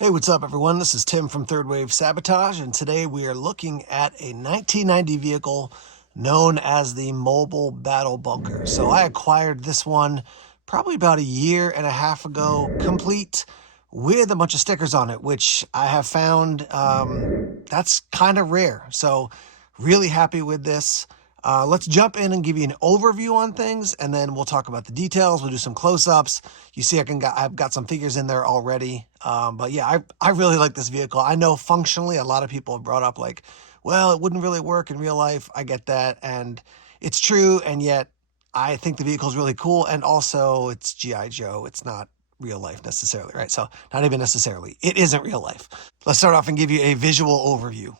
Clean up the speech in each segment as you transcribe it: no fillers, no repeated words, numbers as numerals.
Hey, what's up, everyone? This is Tim from Third Wave Sabotage, and today we are looking at a 1990 vehicle known as the Mobile Battle Bunker. So I acquired this one probably about a year and a half ago, complete with a bunch of stickers on it, which I have found that's kind of rare. So really happy with this. Let's jump in and give you an overview on things, and then we'll talk about the details. We'll do some close-ups. You see, I've got some figures in there already. But yeah, I really like this vehicle. I know functionally, a lot of people have brought up like, well, it wouldn't really work in real life. I get that, and it's true. And yet, I think the vehicle is really cool. And also, it's GI Joe. It's not real life necessarily, right? So not even necessarily. It isn't real life. Let's start off and give you a visual overview.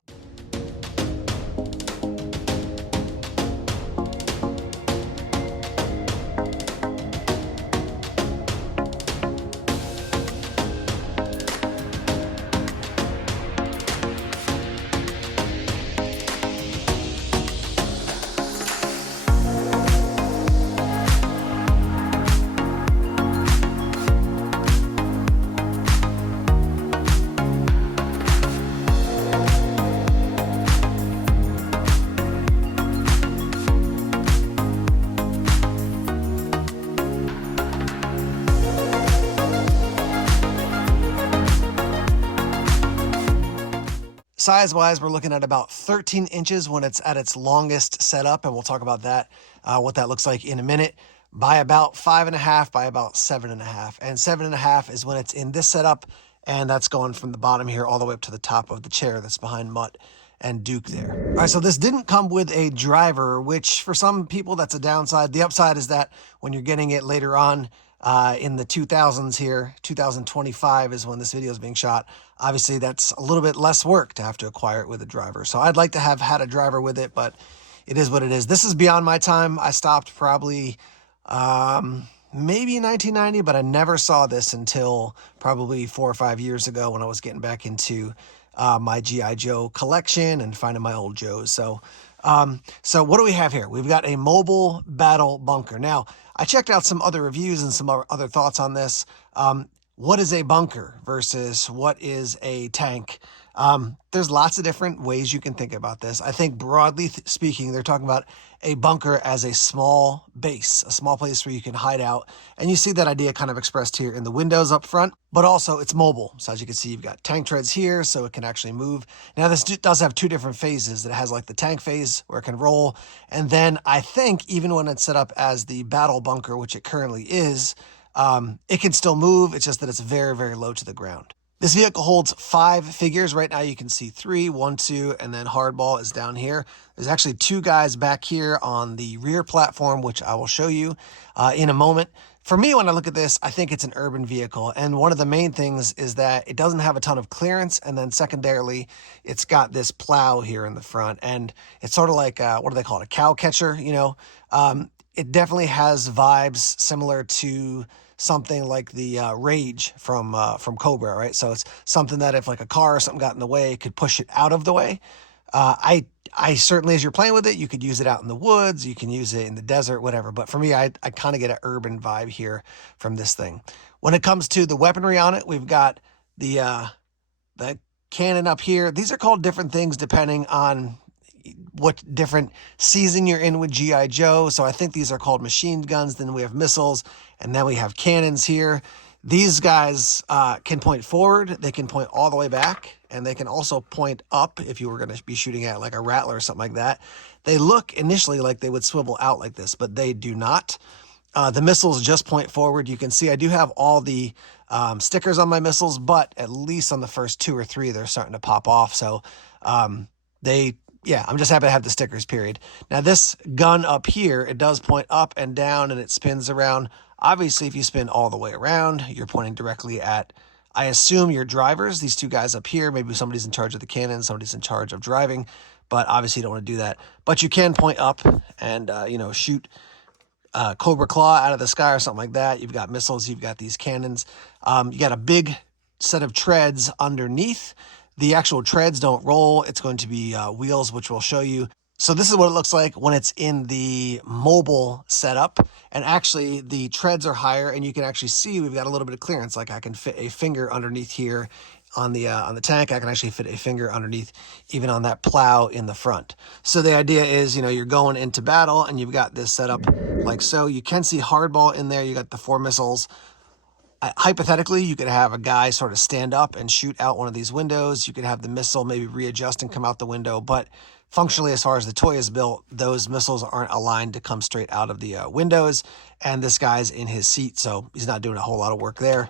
Size-wise, we're looking at about 13 inches when it's at its longest setup, and we'll talk about that, what that looks like in a minute, by about 5.5 by about 7.5. And 7.5 is when it's in this setup, and that's going from the bottom here all the way up to the top of the chair that's behind Mutt and Duke there. All right, so this didn't come with a driver, which for some people that's a downside. The upside is that when you're getting it later on, in the 2000s here, 2025 is when this video is being shot. Obviously, that's a little bit less work to have to acquire it with a driver. So I'd like to have had a driver with it, but it is what it is. This is beyond my time. I stopped probably maybe in 1990, but I never saw this until probably 4 or 5 years ago when I was getting back into my GI Joe collection and finding my old Joes. So what do we have here? We've got a Mobile Battle Bunker. Now, I checked out some other reviews and some other thoughts on this. What is a bunker versus what is a tank? There's lots of different ways you can think about this. I think broadly speaking, they're talking about a bunker as a small base, a small place where you can hide out. And you see that idea kind of expressed here in the windows up front, but also it's mobile. So as you can see, you've got tank treads here, so it can actually move. Now this does have two different phases. It has like the tank phase where it can roll. And then I think even when it's set up as the battle bunker, which it currently is, it can still move. It's just that it's very, very low to the ground. This vehicle holds 5 figures. Right now you can see 3, 1, 2, and then Hardball is down here. There's actually 2 guys back here on the rear platform, which I will show you in a moment. For me, when I look at this, I think it's an urban vehicle. And one of the main things is that it doesn't have a ton of clearance. And then secondarily, it's got this plow here in the front. And it's sort of like, what do they call it? A cow catcher, you know? It definitely has vibes similar to something like the Rage from Cobra, right? So it's something that if like a car or something got in the way, it could push it out of the way. I certainly, as you're playing with it, you could use it out in the woods, you can use it in the desert, whatever. But for me, I kind of get an urban vibe here from this thing. When it comes to the weaponry on it, we've got the cannon up here. These are called different things depending on what different season you're in with GI Joe. So I think these are called machine guns. Then we have missiles, and then we have cannons here. These guys can point forward, they can point all the way back, and they can also point up if you were going to be shooting at like a Rattler or something like that. They look initially like they would swivel out like this, but they do not. The missiles just point forward. You can see I do have all the stickers on my missiles, but at least on the first 2 or 3, they're starting to pop off. So yeah, I'm just happy to have the stickers, period. Now, this gun up here, it does point up and down, and it spins around. Obviously, if you spin all the way around, you're pointing directly at, I assume, your drivers. These 2 guys up here, maybe somebody's in charge of the cannon, somebody's in charge of driving, but obviously you don't want to do that. But you can point up and, shoot Cobra Claw out of the sky or something like that. You've got missiles, you've got these cannons. You got a big set of treads underneath. The actual treads don't roll. It's going to be wheels, which we'll show you. So this is what it looks like when it's in the mobile setup. And actually the treads are higher, and you can actually see we've got a little bit of clearance. Like I can fit a finger underneath here on the tank. I can actually fit a finger underneath, even on that plow in the front. So the idea is, you know, you're going into battle and you've got this set up like so. You can see hardball in there. You got the 4 missiles. Hypothetically, you could have a guy sort of stand up and shoot out one of these windows. You could have the missile maybe readjust and come out the window. But functionally, as far as the toy is built, those missiles aren't aligned to come straight out of the windows. And this guy's in his seat, so he's not doing a whole lot of work there.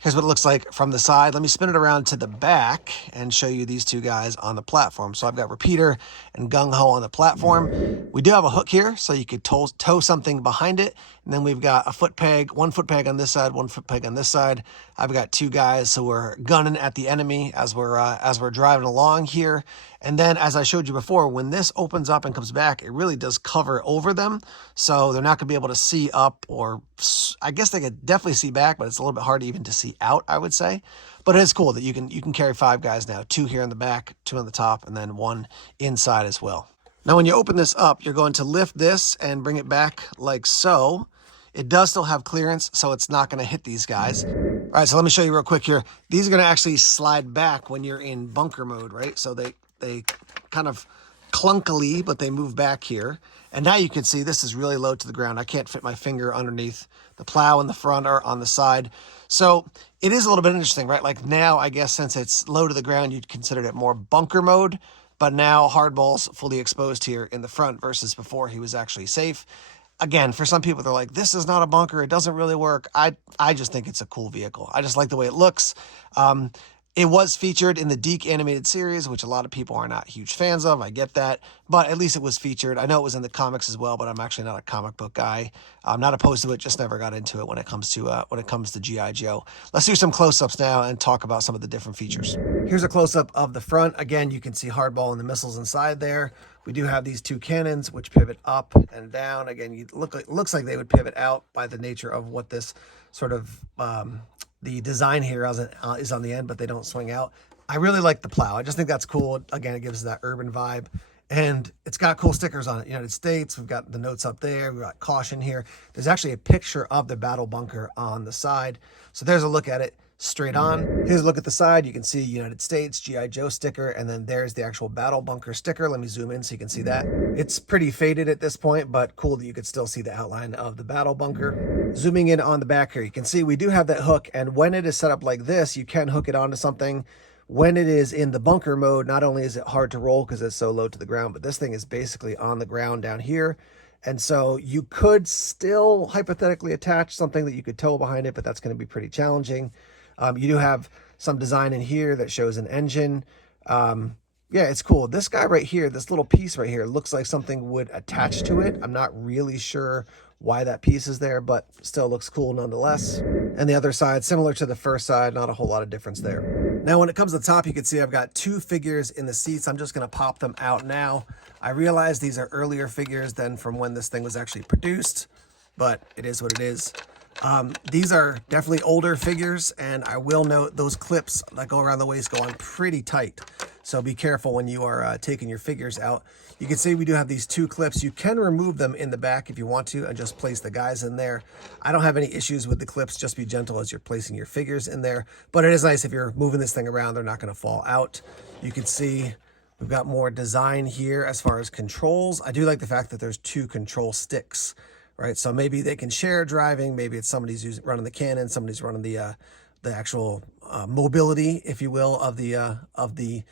Here's what it looks like from the side. Let me spin it around to the back and show you these two guys on the platform. So I've got Repeater and Gung Ho on the platform. We do have a hook here, so you could tow something behind it. And then we've got a foot peg, 1 foot peg on this side, 1 foot peg on this side. I've got 2 guys, so we're gunning at the enemy as we're driving along here. And then, as I showed you before, when this opens up and comes back, it really does cover over them. So they're not going to be able to see up, or I guess they could definitely see back, but it's a little bit hard even to see out, I would say. But it is cool that you can carry 5 guys now, 2 here in the back, 2 on the top, and then 1 inside as well. Now, when you open this up, you're going to lift this and bring it back like so. It does still have clearance, so it's not going to hit these guys. All right, so let me show you real quick here. These are going to actually slide back when you're in bunker mode, right? So they kind of clunkily, but they move back here. And now you can see this is really low to the ground. I can't fit my finger underneath the plow in the front or on the side. So it is a little bit interesting, right? Like now, I guess since it's low to the ground, you'd consider it more bunker mode. But now hardball's fully exposed here in the front versus before he was actually safe. Again, for some people, they're like, this is not a bunker. It doesn't really work. I just think it's a cool vehicle. I just like the way it looks. It was featured in the DiC animated series, which a lot of people are not huge fans of. I get that, but at least it was featured. I know it was in the comics as well, but I'm actually not a comic book guy. I'm not opposed to it, just never got into it when it comes to G.I. Joe. Let's do some close-ups now and talk about some of the different features. Here's a close-up of the front. Again, you can see hardball and the missiles inside there. We do have these 2 cannons, which pivot up and down. Again, it looks like they would pivot out by the nature of what this sort of the design here is on the end, but they don't swing out. I really like the plow. I just think that's cool. Again, it gives that urban vibe. And it's got cool stickers on it. United States, we've got the notes up there. We've got caution here. There's actually a picture of the battle bunker on the side. So there's a look at it straight on. Here's a look at the side. You can see United States, G.I. Joe sticker, and then there's the actual battle bunker sticker. Let me zoom in so you can see that. It's pretty faded at this point, but cool that you could still see the outline of the battle bunker. Zooming in on the back here, you can see we do have that hook, and when it is set up like this, you can hook it onto something. When it is in the bunker mode, not only is it hard to roll because it's so low to the ground, but this thing is basically on the ground down here. And so you could still hypothetically attach something that you could tow behind it, but that's going to be pretty challenging. You do have some design in here that shows an engine. Yeah, it's cool. This guy right here, this little piece right here, looks like something would attach to it. I'm not really sure why that piece is there, but still looks cool nonetheless. And the other side, similar to the first side, not a whole lot of difference there. Now, when it comes to the top, you can see I've got 2 figures in the seats. I'm just going to pop them out now. I realize these are earlier figures than from when this thing was actually produced, but it is what it is. These are definitely older figures, and I will note those clips that go around the waist go on pretty tight. So be careful when you are taking your figures out. You can see we do have these 2 clips. You can remove them in the back if you want to and just place the guys in there. I don't have any issues with the clips. Just be gentle as you're placing your figures in there. But it is nice if you're moving this thing around, they're not going to fall out. You can see we've got more design here as far as controls. I do like the fact that there's 2 control sticks, right? So maybe they can share driving. Maybe it's somebody's running the cannon, somebody's running the actual mobility, if you will, of the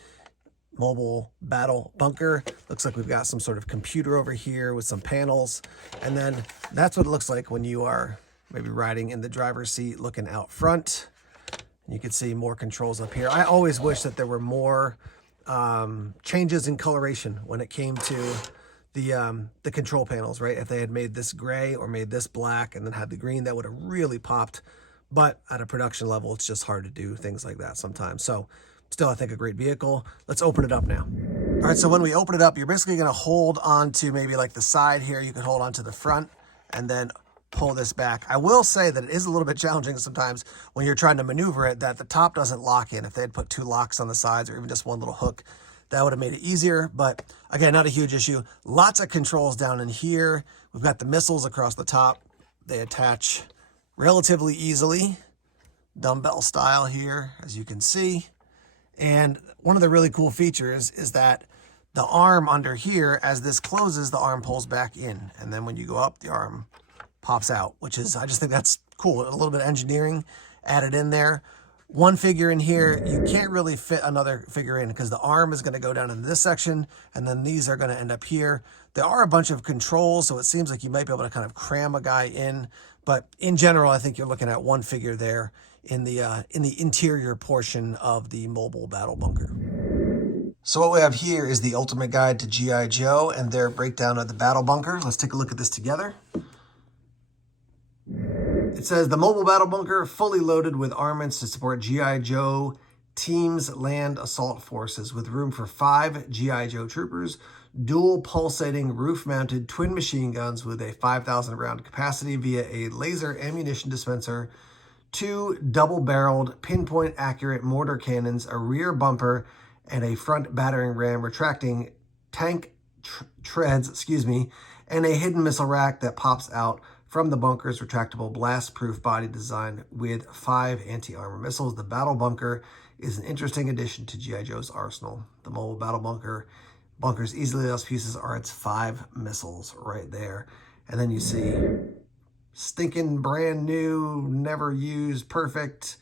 mobile battle bunker. Looks like we've got some sort of computer over here with some panels. And then that's what it looks like when you are maybe riding in the driver's seat looking out front. And you can see more controls up here. I always wish that there were more changes in coloration when it came to the control panels, right? If they had made this gray or made this black and then had the green, that would have really popped. But at a production level, it's just hard to do things like that sometimes. So still, I think a great vehicle. Let's open it up now. All right, so when we open it up, you're basically going to hold on to maybe like the side here. You can hold on to the front and then pull this back. I will say that it is a little bit challenging sometimes when you're trying to maneuver it, that the top doesn't lock in. If they had put 2 locks on the sides or even just 1 little hook, that would have made it easier. But again, not a huge issue. Lots of controls down in here. We've got the missiles across the top. They attach relatively easily. dumbbell style here, as you can see. And one of the really cool features is that the arm under here, as this closes, the arm pulls back in. And then when you go up, the arm pops out, which is, I just think that's cool. A little bit of engineering added in there. One figure in here, you can't really fit another figure in because the arm is going to go down into this section and then these are going to end up here. There are a bunch of controls, so it seems like you might be able to kind of cram a guy in. But in general, I think you're looking at one figure there in the interior portion of the mobile battle bunker. So what we have here is the Ultimate Guide to G.I. Joe and their breakdown of the battle bunker. Let's take a look at this together. It says the mobile battle bunker fully loaded with armaments to support G.I. Joe team's land assault forces with room for 5 G.I. Joe troopers, dual pulsating roof-mounted twin machine guns with a 5,000 round capacity via a laser ammunition dispenser, 2 double-barreled pinpoint accurate mortar cannons, a rear bumper, and a front battering ram retracting tank treads, and a hidden missile rack that pops out from the bunker's retractable blast-proof body design with 5 anti-armor missiles. The battle bunker is an interesting addition to G.I. Joe's arsenal. The mobile battle bunker's easily lost pieces are its 5 missiles right there. And then you see stinking brand new, never used, perfect,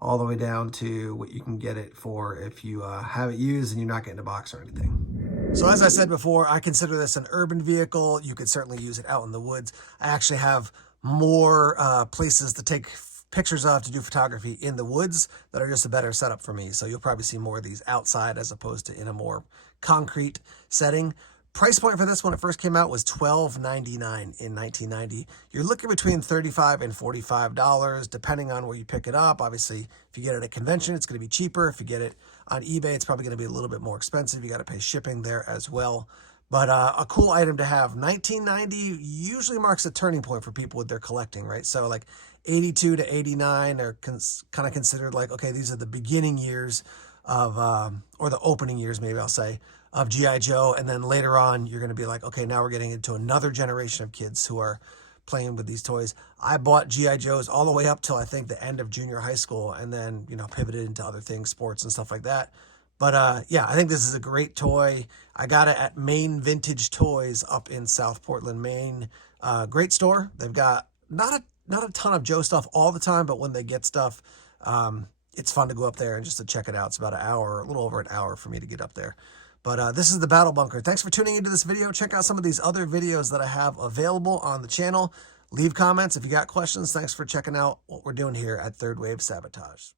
all the way down to what you can get it for if you have it used and you're not getting a box or anything. So as I said before, I consider this an urban vehicle. You could certainly use it out in the woods. I actually have more places to take pictures of, to do photography in the woods that are just a better setup for me. So you'll probably see more of these outside as opposed to in a more concrete setting. Price point for this when it first came out was $12.99 in 1990. You're looking between $35 and $45, depending on where you pick it up. Obviously, if you get it at a convention, it's going to be cheaper. If you get it on eBay, it's probably going to be a little bit more expensive. You got to pay shipping there as well. But a cool item to have. 1990 usually marks a turning point for people with their collecting, right? So like 82 to 89 are kind of considered like, okay, these are the beginning years of, or the opening years, maybe I'll say, of G.I. Joe. And then later on, you're going to be like, okay, now we're getting into another generation of kids who are playing with these toys. I bought G.I. Joes all the way up till I think the end of junior high school, and then, you know, pivoted into other things, sports and stuff like that. But yeah, I think this is a great toy. I got it at Maine Vintage Toys up in South Portland, Maine. Great store. They've got not a ton of Joe stuff all the time, but when they get stuff, it's fun to go up there and just to check it out. It's about an hour, a little over an hour for me to get up there. But this is the Battle Bunker. Thanks for tuning into this video. Check out some of these other videos that I have available on the channel. Leave comments if you got questions. Thanks for checking out what we're doing here at Third Wave Sabotage.